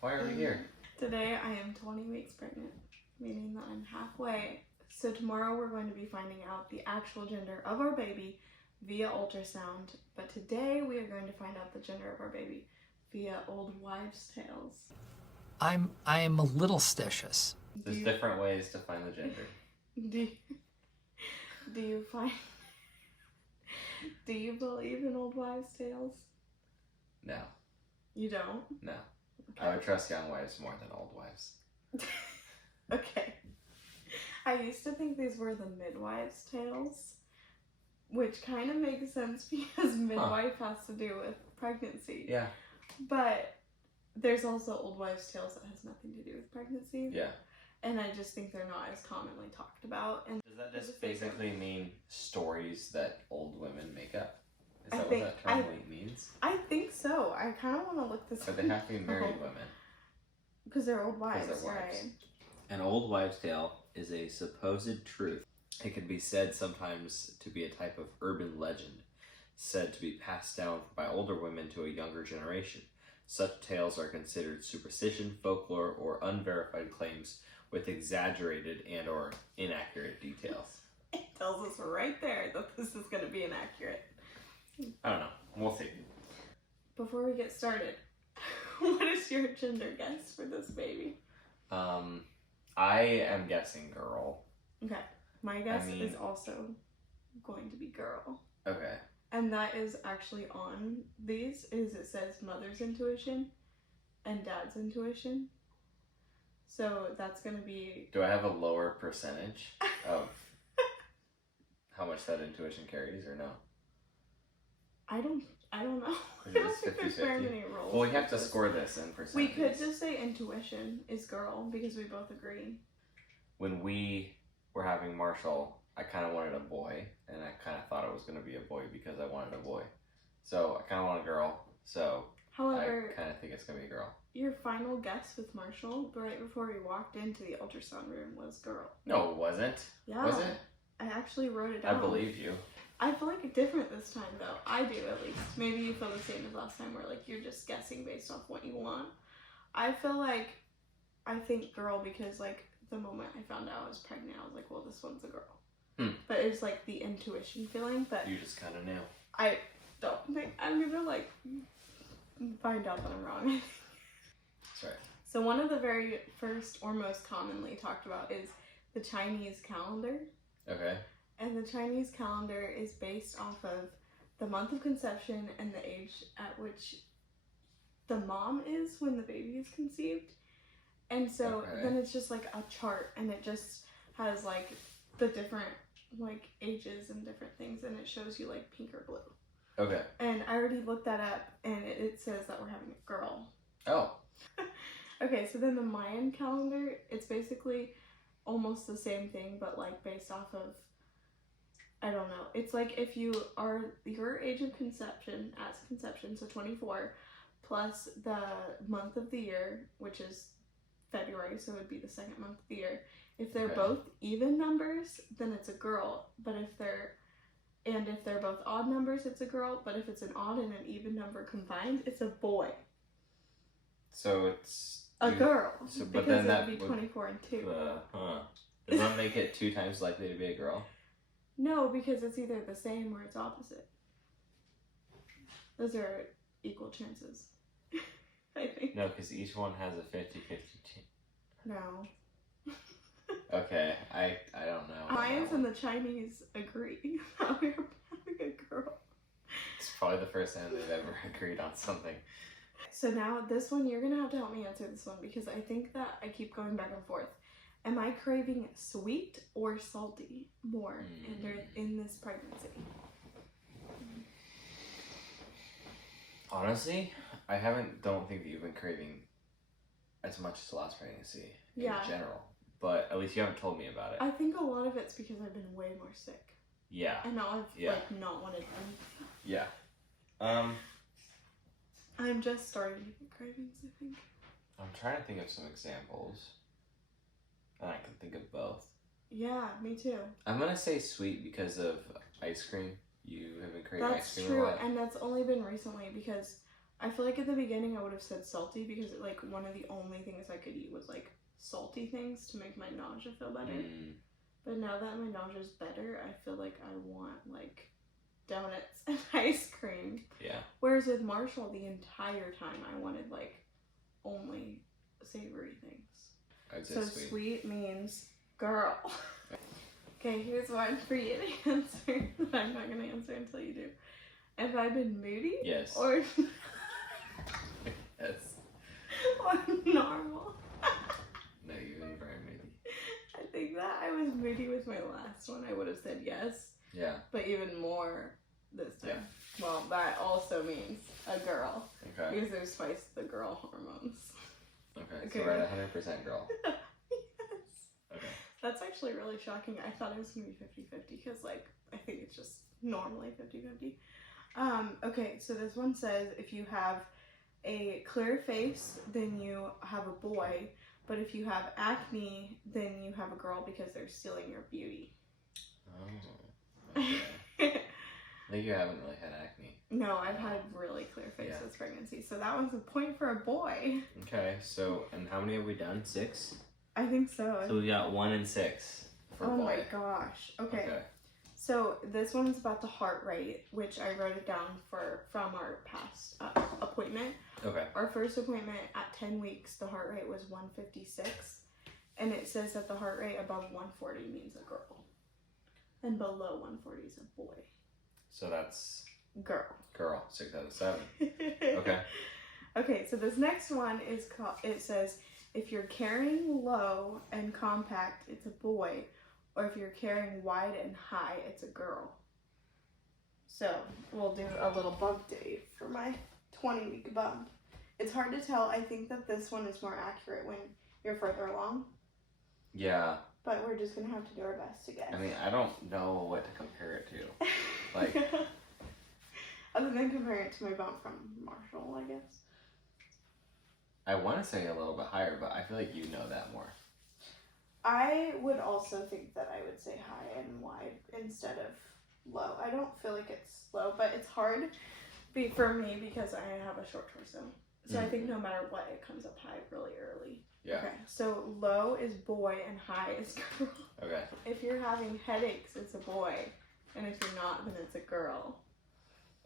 Why are we here? Today I am 20 weeks pregnant, meaning that I'm halfway. So tomorrow we're going to be finding out the actual gender of our baby via ultrasound. But today we are going to find out the gender of our baby via old wives' tales. I am a little stitious. There's different ways to find the gender. Do you find... Do you believe in old wives' tales? No. You don't? No. Okay. I would trust young wives more than old wives. Okay. I used to think these were the midwives' tales, which kind of makes sense because midwife has to do with pregnancy. Yeah. But there's also old wives' tales that has nothing to do with pregnancy. Yeah. And I just think they're not as commonly talked about. And does that just basically mean stories that old women make up? Is I that think, what that term means? I think so. I kind of want to look this up. But they have to be married women. Because they're old wives, Because they're wives. right? An old wives' tale is a supposed truth. It can be said sometimes to be a type of urban legend, said to be passed down by older women to a younger generation. Such tales are considered superstition, folklore, or unverified claims with exaggerated and or inaccurate details. It tells us right there that this is going to be inaccurate. I don't know. We'll see. Before we get started, what is your gender guess for this baby? I am guessing girl. Okay. My guess is also going to be girl. Okay. And that is actually on these, is it says mother's intuition and dad's intuition. So that's going to be... Do I have a lower percentage of how much that intuition carries or no? I don't know. Is I don't this think there's very many roles. Well, we have to score this in percentages. We could just say intuition is girl because we both agree. When we were having Marshall, I kind of wanted a boy, and I kind of thought it was going to be a boy because I wanted a boy. So I kind of want a girl, so however, I kind of think it's going to be a girl. Your final guess with Marshall, right before we walked into the ultrasound room, was girl. No, it wasn't. Yeah. Was it? I actually wrote it down. I believe you. I feel like it's different this time, though. I do, at least. Maybe you feel the same as last time, where, like, you're just guessing based off what you want. I feel like I think girl because, like, the moment I found out I was pregnant, I was like, well, this one's a girl. But it's, like, the intuition feeling, but... You just kind of knew. I don't think I'm gonna, like, find out that I'm wrong. That's right. So one of the very first or most commonly talked about is the Chinese calendar. Okay. And the Chinese calendar is based off of the month of conception and the age at which the mom is when the baby is conceived. And so then it's just like a chart, and it just has like the different like ages and different things, and it shows you like pink or blue. Okay. And I already looked that up, and it says that we're having a girl. Oh. Okay, so then the Mayan calendar, it's basically almost the same thing, but like based off of, I don't know. It's like if you are your age of conception, as conception, so 24, plus the month of the year, which is February, so it would be the second month of the year. If they're both even numbers, then it's a girl. But if they're both odd numbers, it's a girl. But if it's an odd and an even number combined, it's a boy. So it's a girl. So, but because then it that would be 24 and 2. Does that make it 2 times likely to be a girl? No, because it's either the same or it's opposite. Those are equal chances, I think. No, because each one has a 50-50 chance. No. Okay, I don't know. Mayans and the Chinese agree that we're having a girl. It's probably the first time they've ever agreed on something. So now this one, you're going to have to help me answer this one because I think that I keep going back and forth. Am I craving sweet or salty more in this pregnancy? Honestly, I don't think that you've been craving as much as last pregnancy in general. But at least you haven't told me about it. I think a lot of it's because I've been way more sick. Yeah. And now I've like not wanted anything. Yeah. I'm just starting to get cravings, I think. I'm trying to think of some examples. And I can think of both. Yeah, me too. I'm gonna say sweet because of ice cream. You have been craving ice cream a lot. That's true, and that's only been recently because I feel like at the beginning I would have said salty because like one of the only things I could eat was like salty things to make my nausea feel better. But now that my nausea is better, I feel like I want like donuts and ice cream. Yeah. Whereas with Marshall, the entire time I wanted like only savory things. I'd say So sweet. sweet means girl. Okay, here's one for you to answer. I'm not gonna answer until you do. Have I been moody? Yes. Or Yes. or normal? No, you've been very moody. I think that I was moody with my last one. I would have said yes, Yeah. but even more this time. Yeah. Well, that also means a girl Okay. because there's twice the girl hormones. Okay. Okay. So we're at 100% girl. Yes. Okay. That's actually really shocking. I thought it was going to be 50-50 because, like, I think it's just normally 50-50. Okay, so this one says if you have a clear face, then you have a boy. But if you have acne, then you have a girl because they're stealing your beauty. Oh. Okay. I think you haven't really had acne. No, I've had really clear face Yeah. this pregnancy. So that one's a point for a boy. Okay, so, and how many have we done? 6? I think so. So we got 1 and 6 for Oh boy. my gosh. Okay. So this one's about the heart rate, which I wrote it down from our past appointment. Okay. Our first appointment at 10 weeks, the heart rate was 156, and it says that the heart rate above 140 means a girl, and below 140 is a boy. So that's Girl. girl, 6 out of 7. Okay. Okay, so this next one is called, it says, if you're carrying low and compact, it's a boy, or if you're carrying wide and high, it's a girl. So we'll do a little bump day for my 20-week bump. It's hard to tell. I think that this one is more accurate when you're further along, Yeah. but we're just gonna have to do our best to guess. I mean, I don't know what to compare it to. Like, other than comparing it to my bump from Marshall, I guess. I want to say a little bit higher, but I feel like you know that more. I would also think that I would say high and wide instead of low. I don't feel like it's low, but it's hard for me because I have a short torso. So I think no matter what, it comes up high really early. Yeah. Okay, so low is boy and high is girl. Okay. If you're having headaches, it's a boy. And if you're not, then it's a girl.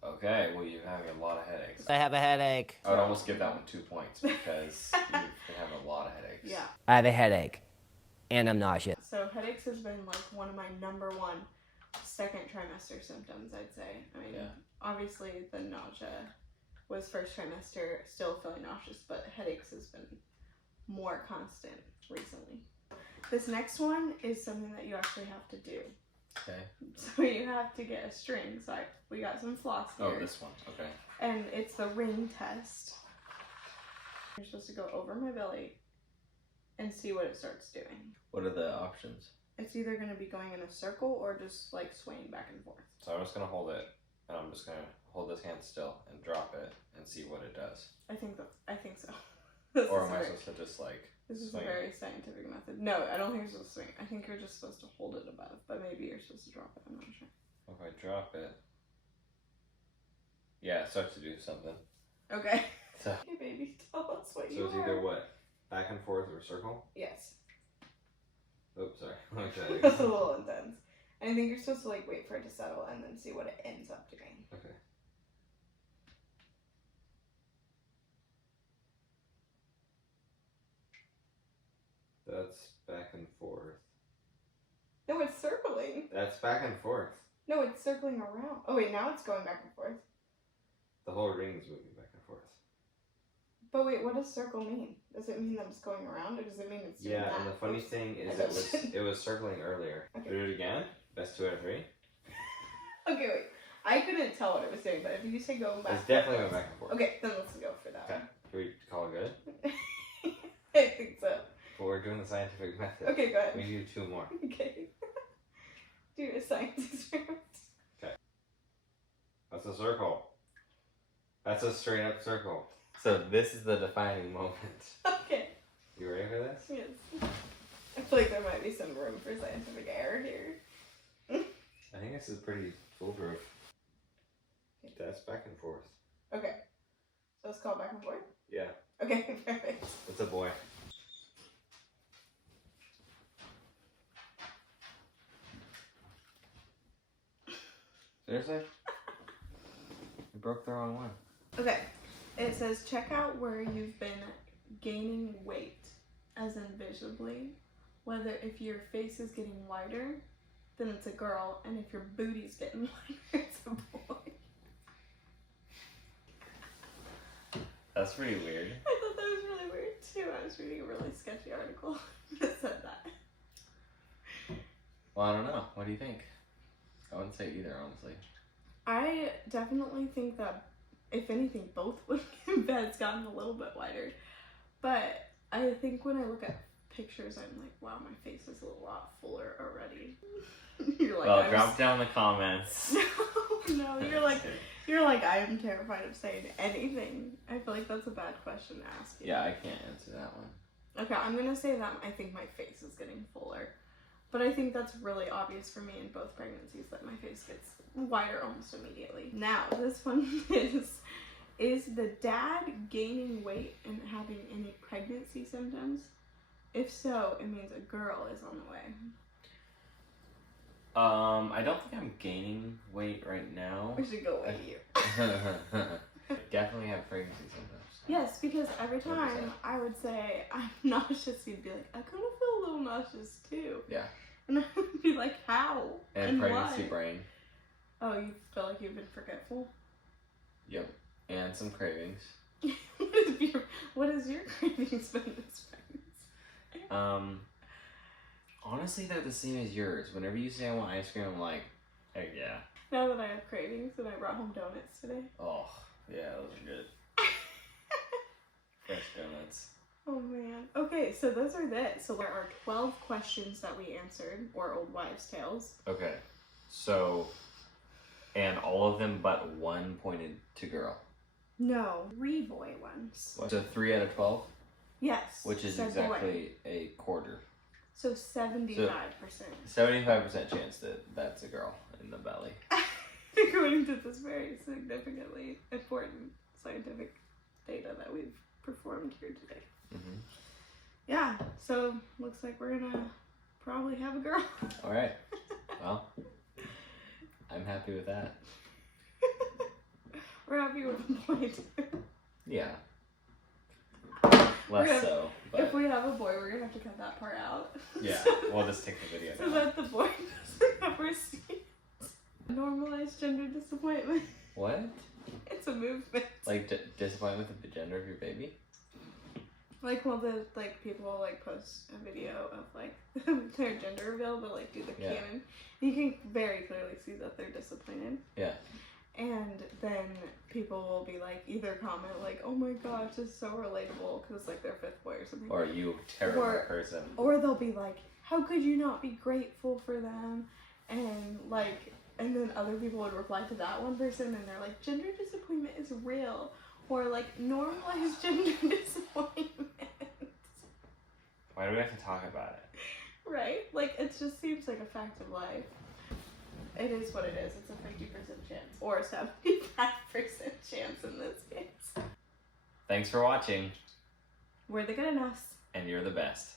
Okay, well, you're having a lot of headaches. I have a headache. I would almost give that one 2 points because you've been having a lot of headaches. Yeah. I have a headache. And I'm nauseous. So headaches has been like one of my number one second trimester symptoms, I'd say. I mean, Yeah. obviously the nausea was first trimester, still feeling nauseous, but headaches has been more constant recently. This next one is something that you actually have to do. Okay. So you have to get a string. So we got some floss here. Oh, this one. Okay. And it's the ring test. You're supposed to go over my belly and see what it starts doing. What are the options? It's either going to be going in a circle or just like swaying back and forth. So I'm just going to hold it, and I'm just going to hold this hand still and drop it and see what it does. I think so. Or am I supposed to just like This is swing a very scientific method. No, I don't think you're supposed to swing. I think you're just supposed to hold it above, but maybe you're supposed to drop it. I'm not sure. If I drop it, yeah, it starts to do something. Okay. So, Okay, baby, tell us what so you it's are. either what? Back and forth or circle? Yes. Oops, sorry. Let me try that That's a again. little intense. And I think you're supposed to like wait for it to settle and then see what it ends up doing. Okay. That's back and forth. No, it's circling. That's back and forth. No, it's circling around. Oh wait, now it's going back and forth. The whole ring is moving back and forth. But wait, what does circle mean? Does it mean that it's going around, or does it mean it's doing Yeah, that? and the funny thing is it was circling earlier. Okay. Do it again? Best 2 out of 3? Okay, wait. I couldn't tell what it was doing, but if you say going back, It's definitely going back and forth. Okay, then let's go for that Okay. Can we call it good? one. I think so. But we're doing the scientific method. Okay, go ahead. We do 2 more. Okay. Do a science experiment. That's a circle. That's a straight up circle. So this is the defining moment. Okay. You ready for this? Yes. I feel like there might be some room for scientific error here. I think this is pretty foolproof. That's back and forth. Okay. So let's call back and forth? Yeah. Okay, perfect. It's a boy. Seriously? You broke the wrong one. Okay, it says check out where you've been gaining weight, as in visibly. Whether if your face is getting wider, then it's a girl, and if your booty's getting wider, it's a boy. That's pretty weird. I thought that was really weird too. I was reading a really sketchy article that said that. Well, I don't know. What do you think? I wouldn't say either, honestly. I definitely think that, if anything, both women's beds gotten a little bit wider. But I think when I look at pictures, I'm like, wow, my face is a lot fuller already. You're like, Well, drop down the comments. No, you're like, I am terrified of saying anything. I feel like that's a bad question to ask you. Yeah, I can't answer that one. Okay, I'm gonna say that I think my face is getting fuller. But I think that's really obvious for me in both pregnancies that my face gets wider almost immediately. Now, this one is the dad gaining weight and having any pregnancy symptoms? If so, it means a girl is on the way. I don't think I'm gaining weight right now. We should go with you. Definitely have pregnancy symptoms. Yes, because every time I would say I'm nauseous, you'd be like, I kind of feel a little nauseous too. Yeah. And I would be like, how? And pregnancy why? brain. Oh, you feel like you've been forgetful? Yep. And some cravings. What is your cravings been this pregnancy? Honestly, they're the same as yours. Whenever you say I want ice cream, I'm like, hey, yeah. Now that I have cravings and I brought home donuts today. Oh, yeah, those are good. Fresh donuts. Oh man. Okay, so those are that. So there are 12 questions that we answered, or old wives' tales. Okay, so, and all of them but one pointed to girl. No, 3 boy ones. So 3 out of 12? Yes. Which is said exactly boy. a quarter. So 75%. 75% chance that that's a girl in the belly. According to this very significantly important scientific data that we've performed here today. Mm-hmm. Yeah, so looks like we're gonna probably have a girl. All right. Well, I'm happy with that. We're happy with the boy too. Yeah. Less so. But If we have a boy, we're gonna have to cut that part out. yeah, we'll just take the video So down. that the boy doesn't ever see it. Normalized gender disappointment. What? It's a movement. Like disappointment with the gender of your baby? Like, well, people like post a video of like their gender reveal, but like do the Yeah. canon. You can very clearly see that they're disappointed. Yeah. And then people will be like, either comment like, "Oh my gosh, this is so relatable," because it's like their 5th boy or something. Or you terrible person. Or they'll be like, "How could you not be grateful for them?" And like, and then other people would reply to that one person, and they're like, "Gender disappointment is real," or like, "Normalize gender disappointment." Why do we have to talk about it? Right? Like, it just seems like a fact of life. It is what it is. It's a 50% chance, or a 75% chance in this case. Thanks for watching. We're the good enough. And you're the best.